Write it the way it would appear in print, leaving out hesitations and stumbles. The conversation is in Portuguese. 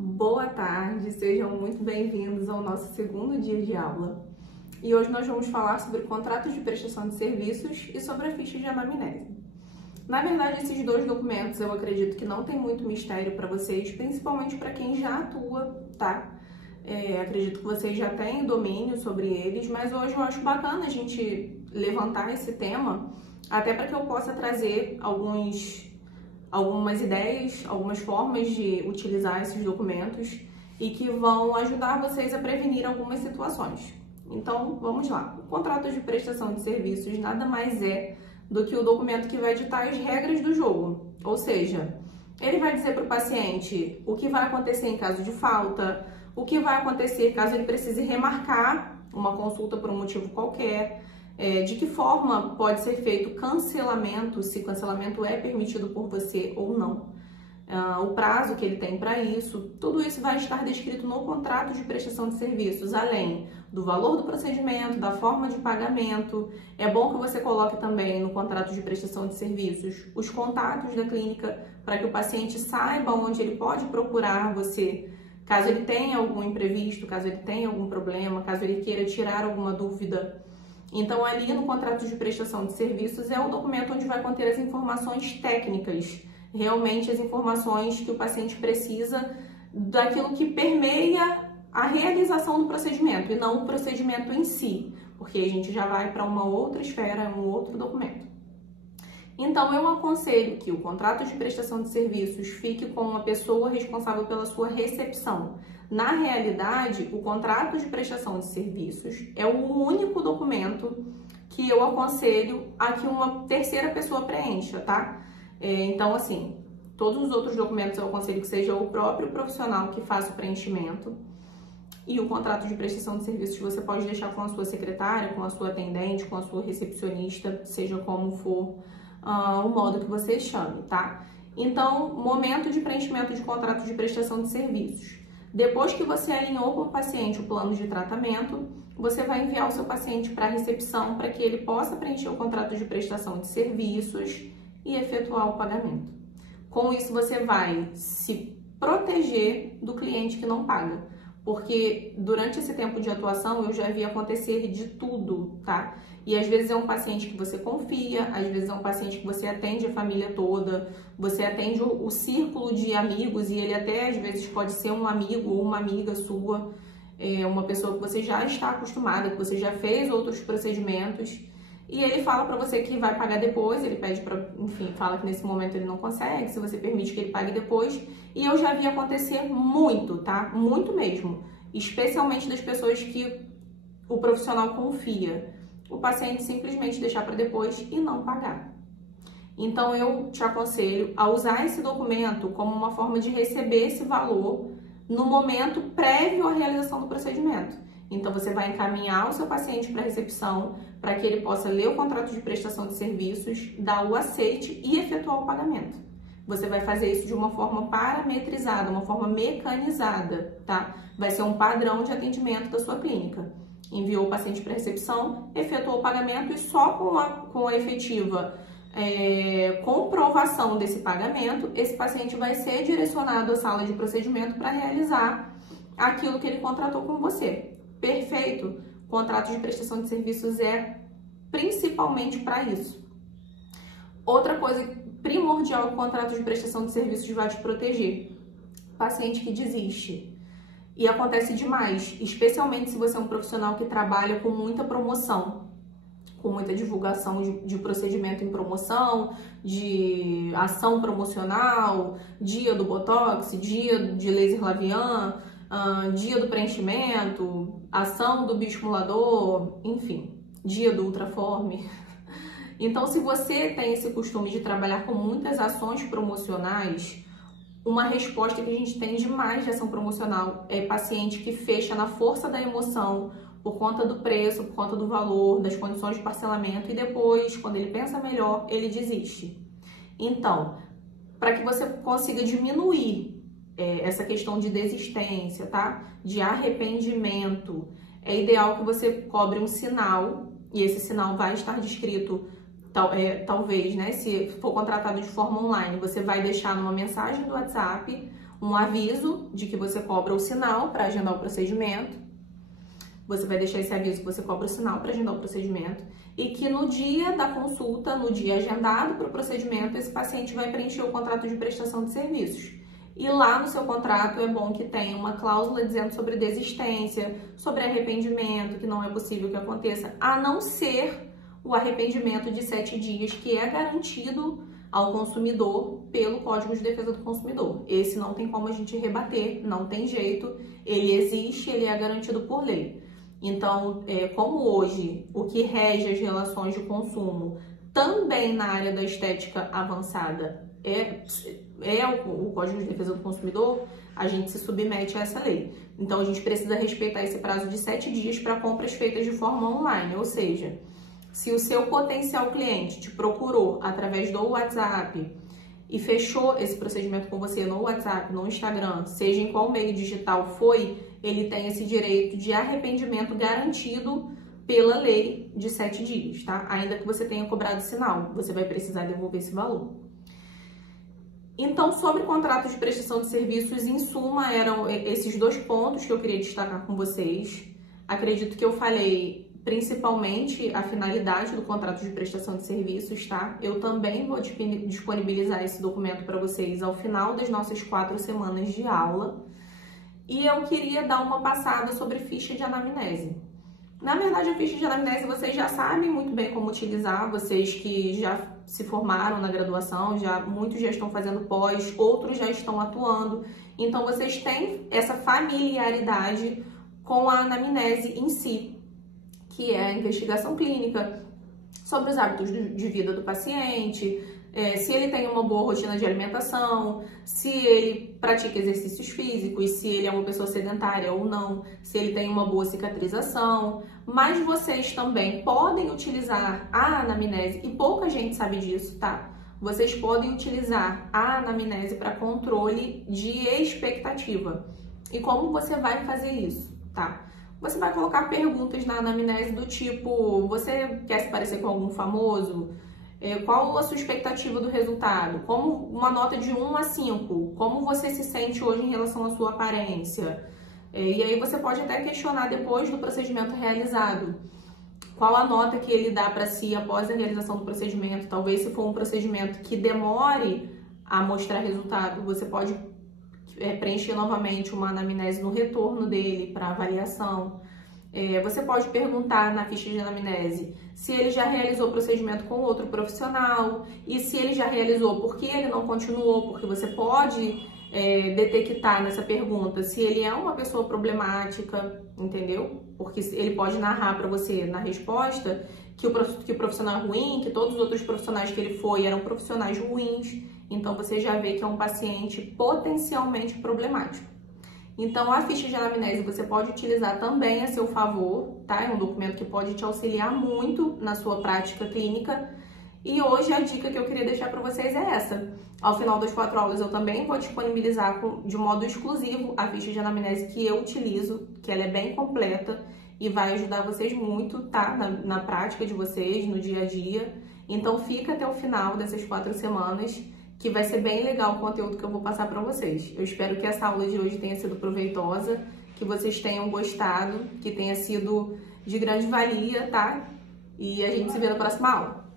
Boa tarde, sejam muito bem-vindos ao nosso segundo dia de aula. E hoje nós vamos falar sobre contratos de prestação de serviços e sobre a ficha de anamnese. Na verdade, esses dois documentos eu acredito que não tem muito mistério para vocês, principalmente para quem já atua, tá? Acredito que vocês já têm domínio sobre eles, mas hoje eu acho bacana a gente levantar esse tema, até para que eu possa trazer algumas ideias, algumas formas de utilizar esses documentos e que vão ajudar vocês a prevenir algumas situações. Então, vamos lá. O contrato de prestação de serviços nada mais é do que o documento que vai ditar as regras do jogo. Ou seja, ele vai dizer para o paciente o que vai acontecer em caso de falta, o que vai acontecer caso ele precise remarcar uma consulta por um motivo qualquer, de que forma pode ser feito cancelamento, se cancelamento é permitido por você ou não, o prazo que ele tem para isso, tudo isso vai estar descrito no contrato de prestação de serviços, além do valor do procedimento, da forma de pagamento. É bom que você coloque também no contrato de prestação de serviços os contatos da clínica para que o paciente saiba onde ele pode procurar você, caso ele tenha algum imprevisto, caso ele tenha algum problema, caso ele queira tirar alguma dúvida. Então, ali no contrato de prestação de serviços é o documento onde vai conter as informações técnicas, realmente as informações que o paciente precisa daquilo que permeia a realização do procedimento e não o procedimento em si, porque a gente já vai para uma outra esfera, um outro documento. Então, eu aconselho que o contrato de prestação de serviços fique com a pessoa responsável pela sua recepção. Na realidade, o contrato de prestação de serviços é o único documento que eu aconselho a que uma terceira pessoa preencha, tá? Então, assim, todos os outros documentos eu aconselho que seja o próprio profissional que faça o preenchimento. E o contrato de prestação de serviços você pode deixar com a sua secretária, com a sua atendente, com a sua recepcionista, seja como for o modo que você chame, tá? Então, momento de preenchimento de contrato de prestação de serviços. Depois que você alinhou com o paciente o plano de tratamento, você vai enviar o seu paciente para a recepção para que ele possa preencher o contrato de prestação de serviços e efetuar o pagamento. Com isso, você vai se proteger do cliente que não paga, porque durante esse tempo de atuação eu já vi acontecer de tudo, tá? E às vezes é um paciente que você confia, às vezes é um paciente que você atende a família toda, você atende o círculo de amigos e ele até às vezes pode ser um amigo ou uma amiga sua, uma pessoa que você já está acostumada, que você já fez outros procedimentos, e ele fala para você que vai pagar depois, ele pede para, enfim, fala que nesse momento ele não consegue, se você permite que ele pague depois, e eu já vi acontecer muito, tá? Muito mesmo, especialmente das pessoas que o profissional confia, o paciente simplesmente deixar para depois e não pagar. Então eu te aconselho a usar esse documento como uma forma de receber esse valor no momento prévio à realização do procedimento. Então, você vai encaminhar o seu paciente para a recepção para que ele possa ler o contrato de prestação de serviços, dar o aceite e efetuar o pagamento. Você vai fazer isso de uma forma parametrizada, uma forma mecanizada, tá? Vai ser um padrão de atendimento da sua clínica. Enviou o paciente para a recepção, efetuou o pagamento e só com a efetiva comprovação desse pagamento, esse paciente vai ser direcionado à sala de procedimento para realizar aquilo que ele contratou com você. Perfeito? O contrato de prestação de serviços é principalmente para isso. Outra coisa primordial que o contrato de prestação de serviços vai te proteger: paciente que desiste. E acontece demais, especialmente se você é um profissional que trabalha com muita promoção, com muita divulgação de procedimento em promoção, de ação promocional, dia do Botox, dia de laser labial, dia do preenchimento, ação do bioestimulador, enfim, dia do Ultraform. Então, se você tem esse costume de trabalhar com muitas ações promocionais, uma resposta que a gente tem demais de ação promocional é paciente que fecha na força da emoção, por conta do preço, por conta do valor, das condições de parcelamento, e depois, quando ele pensa melhor, ele desiste. Então, para que você consiga diminuir essa questão de desistência, tá? De arrependimento, é ideal que você cobre um sinal, e esse sinal vai estar descrito, talvez, né? Se for contratado de forma online, você vai deixar numa mensagem do WhatsApp um aviso de que você cobra o sinal para agendar o procedimento. Você vai deixar esse aviso que você cobra o sinal para agendar o procedimento e que no dia da consulta, no dia agendado para o procedimento, esse paciente vai preencher o contrato de prestação de serviços. E lá no seu contrato é bom que tenha uma cláusula dizendo sobre desistência, sobre arrependimento, que não é possível que aconteça, a não ser o arrependimento de 7 dias, que é garantido ao consumidor pelo Código de Defesa do Consumidor. Esse não tem como a gente rebater, não tem jeito, ele existe, ele é garantido por lei. Então, como hoje o que rege as relações de consumo também na área da estética avançada é o Código de Defesa do Consumidor, a gente se submete a essa lei. Então, a gente precisa respeitar esse prazo de 7 dias para compras feitas de forma online, ou seja, se o seu potencial cliente te procurou através do WhatsApp e fechou esse procedimento com você no WhatsApp, no Instagram, seja em qual meio digital foi, ele tem esse direito de arrependimento garantido pela lei de 7 dias, tá? Ainda que você tenha cobrado sinal, você vai precisar devolver esse valor. Então, sobre contratos de prestação de serviços, em suma, eram esses 2 pontos que eu queria destacar com vocês. Acredito que eu falei principalmente a finalidade do contrato de prestação de serviços, tá? Eu também vou disponibilizar esse documento para vocês ao final das nossas 4 semanas de aula. E eu queria dar uma passada sobre ficha de anamnese. Na verdade, a ficha de anamnese vocês já sabem muito bem como utilizar, vocês que já se formaram na graduação, muitos já estão fazendo pós, outros já estão atuando. Então, vocês têm essa familiaridade com a anamnese em si, que é a investigação clínica sobre os hábitos de vida do paciente, se ele tem uma boa rotina de alimentação, se ele pratica exercícios físicos, se ele é uma pessoa sedentária ou não, se ele tem uma boa cicatrização. Mas vocês também podem utilizar a anamnese, e pouca gente sabe disso, tá? Vocês podem utilizar a anamnese para controle de expectativa. E como você vai fazer isso, tá? Você vai colocar perguntas na anamnese do tipo: você quer se parecer com algum famoso? Qual a sua expectativa do resultado? Como uma nota de 1 a 5, como você se sente hoje em relação à sua aparência? E aí você pode até questionar depois do procedimento realizado. Qual a nota que ele dá para si após a realização do procedimento? Talvez se for um procedimento que demore a mostrar resultado, você pode preencher novamente uma anamnese no retorno dele para avaliação. Você pode perguntar na ficha de anamnese se ele já realizou o procedimento com outro profissional e se ele já realizou, por que ele não continuou, porque você pode detectar nessa pergunta se ele é uma pessoa problemática, entendeu? Porque ele pode narrar para você na resposta que o profissional é ruim, que todos os outros profissionais que ele foi eram profissionais ruins, então você já vê que é um paciente potencialmente problemático. Então, a ficha de anamnese você pode utilizar também a seu favor, tá? É um documento que pode te auxiliar muito na sua prática clínica. E hoje a dica que eu queria deixar para vocês é essa. Ao final das 4 aulas eu também vou disponibilizar de modo exclusivo a ficha de anamnese que eu utilizo, que ela é bem completa e vai ajudar vocês muito, tá? Na prática de vocês, no dia a dia. Então, fica até o final dessas 4 semanas, que vai ser bem legal o conteúdo que eu vou passar para vocês. Eu espero que essa aula de hoje tenha sido proveitosa, que vocês tenham gostado, que tenha sido de grande valia, tá? E a gente se vê na próxima aula.